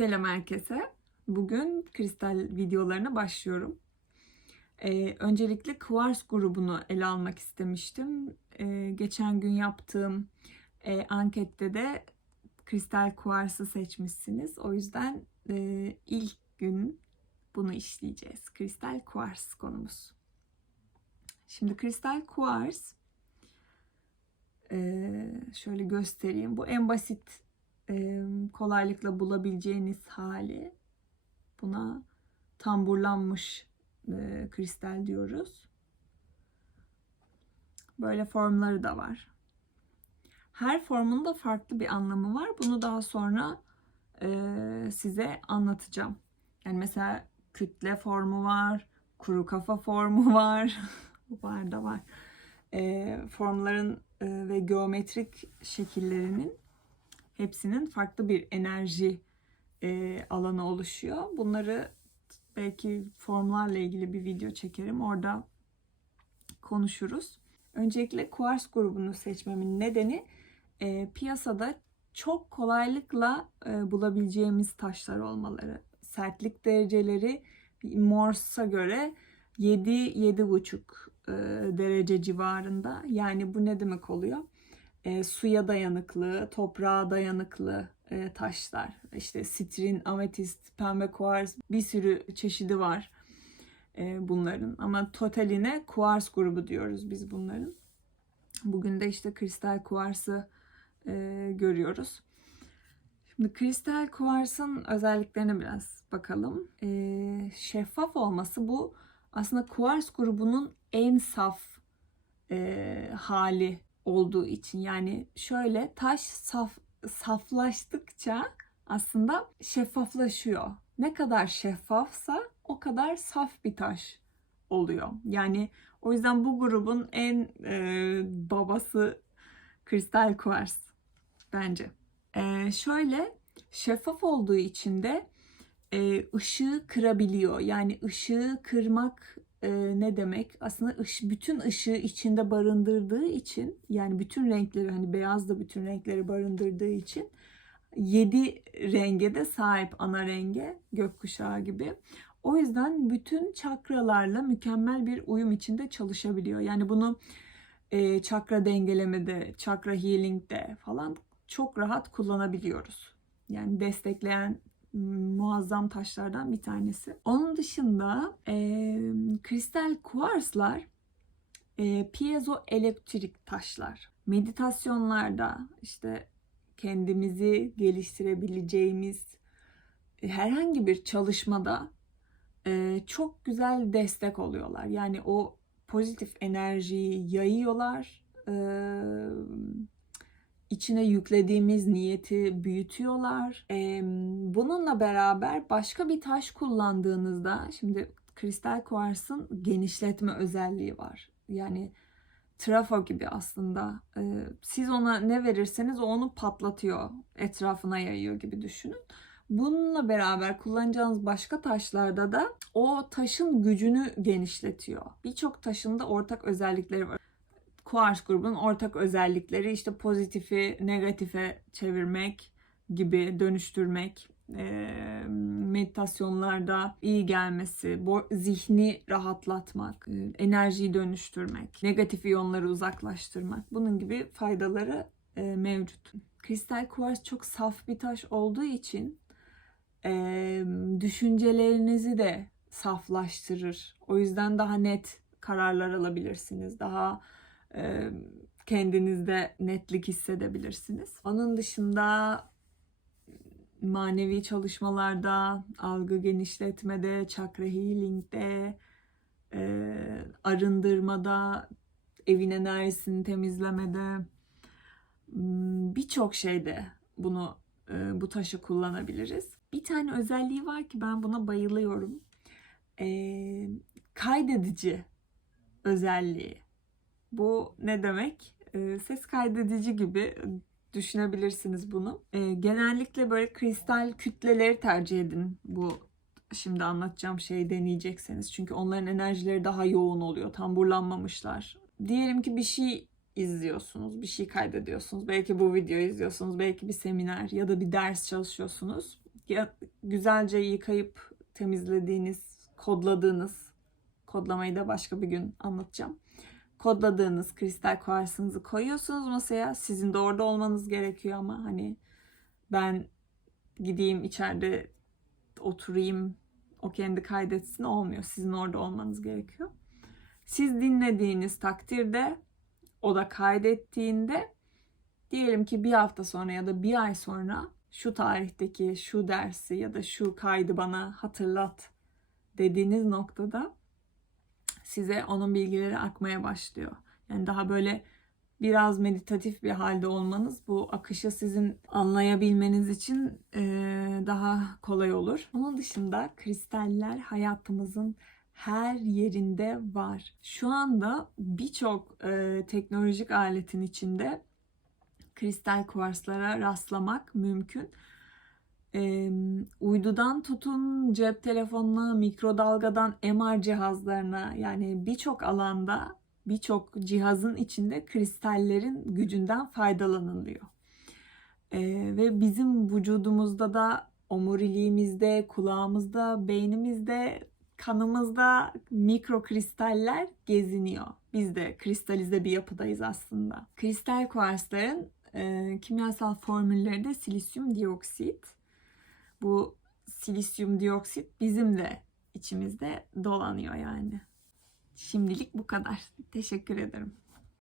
Selam herkese. Bugün kristal videolarına başlıyorum. Ee, öncelikle Quartz grubunu ele almak istemiştim. Ee, geçen gün yaptığım e, ankette de kristal kuarsı seçmişsiniz. O yüzden e, ilk gün bunu işleyeceğiz. Kristal kuars konumuz. Şimdi kristal kuars e, şöyle göstereyim. Bu en basit kolaylıkla bulabileceğiniz hali. Buna tamburlanmış e, kristal diyoruz. Böyle formları da var. Her formun da farklı bir anlamı var. Bunu daha sonra e, size anlatacağım. Yani mesela kütle formu var, kuru kafa formu var. var da var. E, formların ve geometrik şekillerinin hepsinin farklı bir enerji e, alanı oluşuyor. Bunları belki formlarla ilgili bir video çekerim. Orada konuşuruz. Öncelikle Quartz grubunu seçmemin nedeni e, piyasada çok kolaylıkla e, bulabileceğimiz taşlar olmaları. Sertlik dereceleri Morse'a göre 7-7,5 e, derece civarında. Yani bu ne demek oluyor? E, suya dayanıklı, toprağa dayanıklı e, taşlar. İşte sitrin, ametist, pembe kuars bir sürü çeşidi var e, bunların. Ama totaline kuars grubu diyoruz biz bunların. Bugün de işte kristal kuarsı e, görüyoruz. Şimdi kristal kuarsın özelliklerine biraz bakalım. E, şeffaf olması bu aslında kuars grubunun en saf e, hali olduğu için yani şöyle taş saf saflaştıkça aslında şeffaflaşıyor. Ne kadar şeffafsa o kadar saf bir taş oluyor. Yani o yüzden bu grubun en e, babası kristal kuvars bence. E, şöyle şeffaf olduğu için de e, ışığı kırabiliyor. Yani ışığı kırmak e, ne demek? Aslında ış, bütün ışığı içinde barındırdığı için yani bütün renkleri hani beyaz da bütün renkleri barındırdığı için yedi renge de sahip ana renge gökkuşağı gibi. O yüzden bütün çakralarla mükemmel bir uyum içinde çalışabiliyor. Yani bunu e, çakra dengelemede, çakra healing'de falan çok rahat kullanabiliyoruz. Yani destekleyen muazzam taşlardan bir tanesi. Onun dışında e, kristal kuarslar e, piezo elektrik taşlar. Meditasyonlarda işte kendimizi geliştirebileceğimiz herhangi bir çalışmada e, çok güzel destek oluyorlar. Yani o pozitif enerjiyi yayıyorlar. E, içine yüklediğimiz niyeti büyütüyorlar. Bununla beraber başka bir taş kullandığınızda şimdi kristal kuarsın genişletme özelliği var. Yani trafo gibi aslında. Siz ona ne verirseniz o onu patlatıyor, etrafına yayıyor gibi düşünün. Bununla beraber kullanacağınız başka taşlarda da o taşın gücünü genişletiyor. Birçok taşın da ortak özellikleri var. Quartz grubun ortak özellikleri işte pozitifi negatife çevirmek gibi dönüştürmek, meditasyonlarda iyi gelmesi, zihni rahatlatmak, enerjiyi dönüştürmek, negatif iyonları uzaklaştırmak bunun gibi faydaları mevcut. Kristal kuvars çok saf bir taş olduğu için düşüncelerinizi de saflaştırır. O yüzden daha net kararlar alabilirsiniz. Daha kendinizde netlik hissedebilirsiniz. Onun dışında manevi çalışmalarda, algı genişletmede, çakra healing'de, arındırmada, evin enerjisini temizlemede, birçok şeyde bunu bu taşı kullanabiliriz. Bir tane özelliği var ki ben buna bayılıyorum. kaydedici özelliği. Bu ne demek? E, ses kaydedici gibi düşünebilirsiniz bunu. E, genellikle böyle kristal kütleleri tercih edin bu şimdi anlatacağım şeyi deneyecekseniz. Çünkü onların enerjileri daha yoğun oluyor. Tamburlanmamışlar. Diyelim ki bir şey izliyorsunuz, bir şey kaydediyorsunuz. Belki bu videoyu izliyorsunuz, belki bir seminer ya da bir ders çalışıyorsunuz. ya, güzelce yıkayıp temizlediğiniz, kodladığınız, kodlamayı da başka bir gün anlatacağım. Kodladığınız kristal kuarsınızı koyuyorsunuz masaya. Sizin de orada olmanız gerekiyor ama hani ben gideyim içeride oturayım, o kendi kaydetsin olmuyor. Sizin orada olmanız gerekiyor. Siz dinlediğiniz takdirde o da kaydettiğinde diyelim ki bir hafta sonra ya da bir ay sonra şu tarihteki şu dersi ya da şu kaydı bana hatırlat dediğiniz noktada size onun bilgileri akmaya başlıyor. Yani daha böyle biraz meditatif bir halde olmanız bu akışı sizin anlayabilmeniz için eee, daha kolay olur. Onun dışında kristaller hayatımızın her yerinde var. Şu anda birçok eee, teknolojik aletin içinde kristal kuarslara rastlamak mümkün. Eee, uydudan tutun cep telefonuna, mikrodalgadan MR cihazlarına yani birçok alanda birçok cihazın içinde kristallerin gücünden faydalanılıyor. Eee, ve bizim vücudumuzda da omuriliğimizde, kulağımızda, beynimizde, kanımızda mikro kristaller geziniyor. Biz de kristalize bir yapıdayız aslında. Kristal kuarsların e, kimyasal formülleri de silisyum dioksit. Bu silisyum dioksit bizim de içimizde dolanıyor yani. Şimdilik bu kadar. Teşekkür ederim.